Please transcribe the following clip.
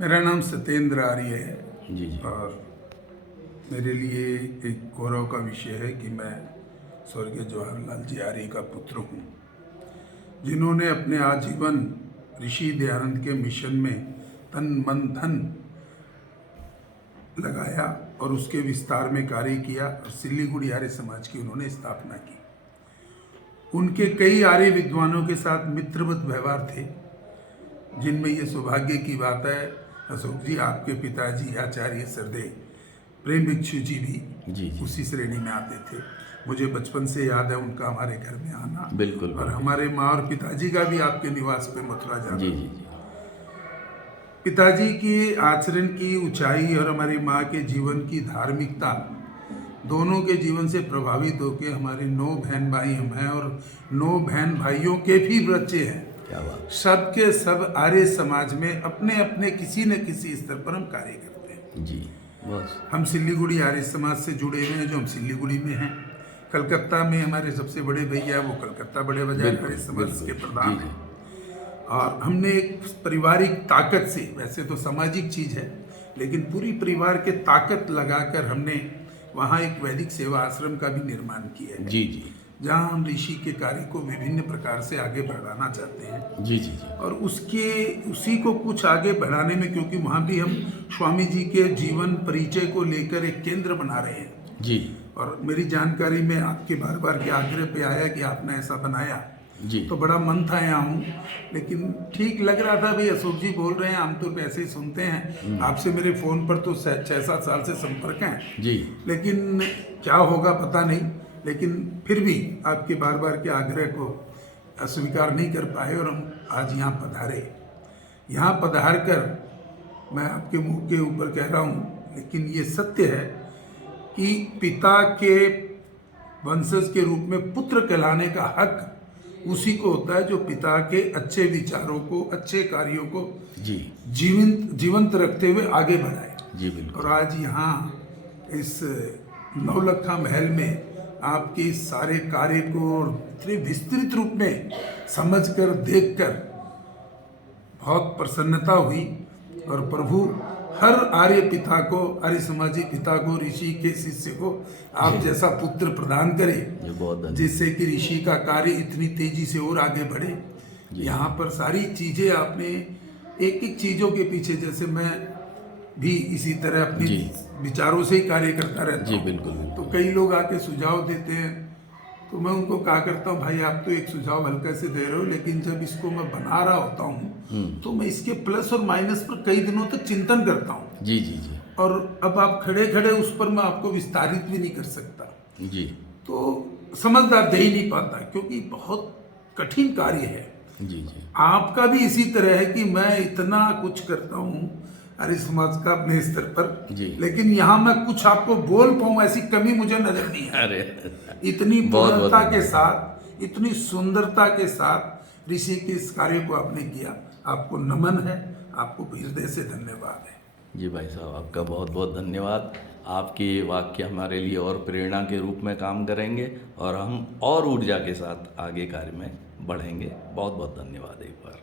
मेरा नाम सत्येंद्र आर्य है। जी जी। और मेरे लिए एक गौरव का विषय है कि मैं स्वर्गीय जवाहरलाल जी आर्य का पुत्र हूँ, जिन्होंने अपने आजीवन ऋषि दयानंद के मिशन में तन मन धन लगाया और उसके विस्तार में कार्य किया और सिल्लीगुड़ी आर्य समाज की उन्होंने स्थापना की। उनके कई आर्य विद्वानों के साथ मित्रवत व्यवहार थे, जिनमें ये सौभाग्य की बात है अशोक जी, आपके पिताजी आचार्य सरदेव प्रेम भिक्षु जी भी उसी श्रेणी में आते थे। मुझे बचपन से याद है उनका हमारे घर में आना। बिल्कुल। और हमारे माँ और पिताजी का भी आपके निवास पे मथुरा जाना। जी जी जी। पिताजी की आचरण की ऊंचाई और हमारी माँ के जीवन की धार्मिकता दोनों के जीवन से प्रभावित होकर हमारे 9 बहन भाई हम हैं और 9 बहन भाइयों के भी बच्चे हैं। क्या बात। सब के सब आर्य समाज में अपने अपने किसी न किसी स्तर पर हम कार्य करते हैं। जी बस। हम सिल्लीगुड़ी आर्य समाज से जुड़े हुए हैं, जो हम सिल्लीगुड़ी में हैं। कलकत्ता में हमारे सबसे बड़े भैया वो कलकत्ता बड़े बाजार आर्य समाज के प्रधान हैं। और हमने एक पारिवारिक ताकत से, वैसे तो सामाजिक चीज है, लेकिन पूरी परिवार के ताकत लगाकर हमने वहाँ एक वैदिक सेवा आश्रम का भी निर्माण किया है। जी जी। जहाँ हम ऋषि के कार्य को विभिन्न प्रकार से आगे बढ़ाना चाहते हैं। जी जी जी। और उसी को कुछ आगे बढ़ाने में, क्योंकि वहाँ भी हम स्वामी जी के जीवन परिचय को लेकर एक केंद्र बना रहे हैं। जी। और मेरी जानकारी में आपके बार बार के आग्रह पे आया कि आपने ऐसा बनाया जी, तो बड़ा मन था यहाँ हूँ, लेकिन ठीक लग रहा था भाई अशोक जी बोल रहे हैं, आमतौर पे ऐसे ही सुनते हैं। आपसे मेरे फ़ोन पर तो 6-7 साल से संपर्क हैं जी, लेकिन क्या होगा पता नहीं। लेकिन फिर भी आपके बार बार के आग्रह को अस्वीकार नहीं कर पाए और हम आज यहाँ पधारे। यहाँ पधार कर मैं आपके मुंह के ऊपर कह रहा हूँ, लेकिन ये सत्य है कि पिता के वंशज के रूप में पुत्र कहलाने का हक उसी को होता है जो पिता के अच्छे विचारों को, अच्छे कार्यों को जी जीवंत रखते हुए आगे बढ़ाए। जी बिल्कुल। और आज यहाँ इस नौलखा महल में आपके इस सारे कार्य को इतने विस्तृत रूप में समझकर, देखकर बहुत प्रसन्नता हुई। और प्रभु हर आर्य पिता को, आर्य समाजी पिता को, ऋषि के शिष्य को आप जैसा पुत्र प्रदान करे, जिससे कि ऋषि का कार्य इतनी तेजी से और आगे बढ़े। यहाँ पर सारी चीजें आपने एक एक चीजों के पीछे, जैसे मैं भी इसी तरह अपने विचारों से ही कार्य करता रहता हूँ। बिल्कुल। तो कई लोग आके सुझाव देते हैं, तो मैं उनको कहा करता हूँ भाई आप तो एक सुझाव हल्का से दे रहे हो, लेकिन जब इसको मैं बना रहा होता हूँ तो मैं इसके प्लस और माइनस पर कई दिनों तक चिंतन करता हूँ। जी जी जी। और अब आप खड़े खड़े उस पर मैं आपको विस्तारित भी नहीं कर सकता जी। तो समझदार दे ही नहीं पाता, क्योंकि बहुत कठिन कार्य है। जी जी। आपका भी इसी तरह है कि मैं इतना कुछ करता हूँ आर्य समाज का अपने स्तर पर, लेकिन यहाँ मैं कुछ आपको बोल पाऊँ ऐसी कमी मुझे नजर नहीं है। अरे इतनी पूर्णता के साथ, इतनी सुंदरता के साथ ऋषि के इस कार्य को आपने किया, आपको नमन है, आपको हृदय से धन्यवाद है। जी भाई साहब, आपका बहुत बहुत धन्यवाद। आपके वाक्य हमारे लिए और प्रेरणा के रूप में काम करेंगे और हम और ऊर्जा के साथ आगे कार्य में बढ़ेंगे। बहुत बहुत धन्यवाद एक बार।